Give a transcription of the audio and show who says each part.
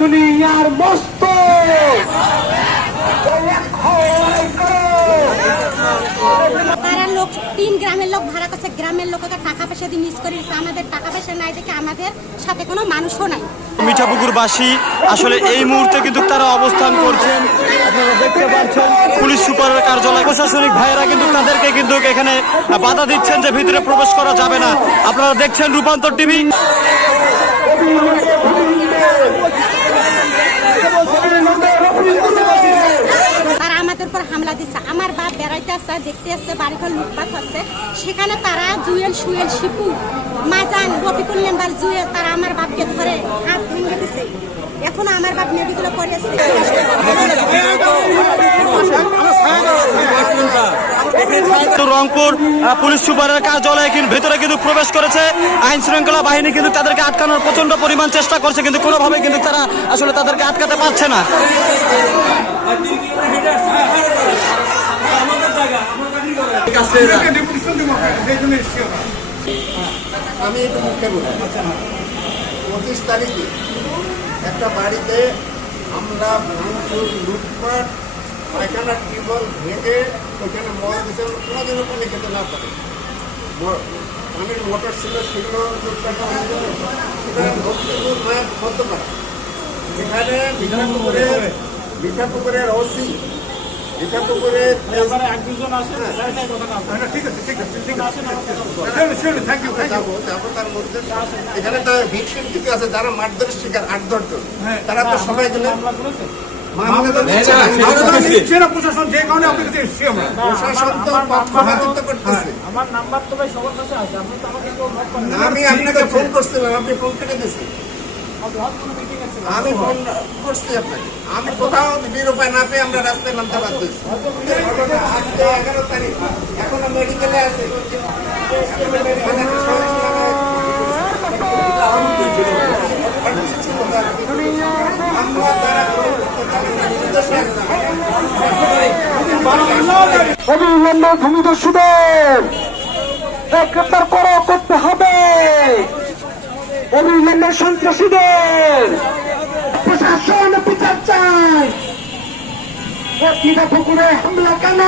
Speaker 1: দুনিয়ার মস্ত।
Speaker 2: তারা লোক তিন গ্রামের লোক ভাড়া করছে গ্রামের লোক তো টাকা পয়সা দিয়ে মিস করে আমাদের টাকা পয়সা নাই দেখে আমাদের সাথে কোনো মানুষও নাই।
Speaker 3: মিঠাপুকুরবাসী আসলে এই মুহূর্তে কিন্তু তারা অবস্থান করছেন। আপনারা দেখতে পাচ্ছেন পুলিশ সুপারের কার্যালয়। প্রশাসনিক ভাইয়েরা কিন্তু তাদেরকে কিন্তু এখানে বাধা দিচ্ছেন যে ভিতরে প্রবেশ করা যাবে না। আপনারা দেখছেন রূপান্তর টিভি
Speaker 2: তারা আমাদের দিচ্ছে আমার বাপ বেড়াইতে আসছে দেখতে আসছে বাড়িঘর লুটপাট হচ্ছে সেখানে তারা জুয়েল সুয়েল শিপু, মাজান, রফিকুল মেম্বার জুয়েল, তারা আমার বাপকে ধরে হাত ভেঙে দিছে। এখনও আমার বাপ মেডিকেলে করে আছে।
Speaker 3: রংপুর পুলিশ সুপারের কার্যালয়ে কিন্তু ভেতরে কিন্তু প্রবেশ করেছে। আইন শৃঙ্খলা বাহিনী কিন্তু তাদেরকে আটকানোর প্রচণ্ড পরিমাণ চেষ্টা করছে, কিন্তু কোনোভাবে কিন্তু তারা আসলে তাদেরকে আটকাতে পারছে না।
Speaker 4: আমি একটু মুখে বলি। পঁচিশ তারিখে একটা বাড়িতে আমরা ভাঙচুর লুটপাট পায়খানা টিউবওয়েল ভেঙে ওইখানে মল দিতে কোনোদিনও পানি খেতে না পারে। ম- পানির মোটর ছিল সেগুলো লুটপাট হয়ে। সুতরাং ভক্তিপুর মায়ের মধ্যপাড়া এখানে মিঠাপুকুরের মিঠাপুকুরের ওসি মিঠাপুকুরের যাব যাব তার মধ্যে। এখানে তো কিছু আছে যারা মারধরের শিকার আট দশজন তারা তো সবাই গেলে তো নিচ্ছে না।
Speaker 1: প্রশাসন যে কারণে আপনার কাছে এসেছি আমরা।
Speaker 4: প্রশাসন তো পক্ষপাতিত্ব করতেছে।
Speaker 5: আমার নাম্বার তো ভাই সবার কাছে আছে আপনি তো আমাকে
Speaker 4: আমি আপনাকে ফোন করছিলাম আপনি ফোন কেটে দিয়েছেন। আমি ফোন করছি আপনাকে। আমি কোথাও নিরুপায় না পেয়ে আমরা রাস্তায় নামতে বাধ্য আজকে এগারো তারিখ। এখনও মেডিকেলে আছে।
Speaker 1: অবিলম্বে ভূমিদস্যুদের। গ্রেপ্তার করো, করতে হবে। অবিলম্বে সন্ত্রাসীদের। প্রশাসন বিচার চাই। পুকুরে হামলা কেন?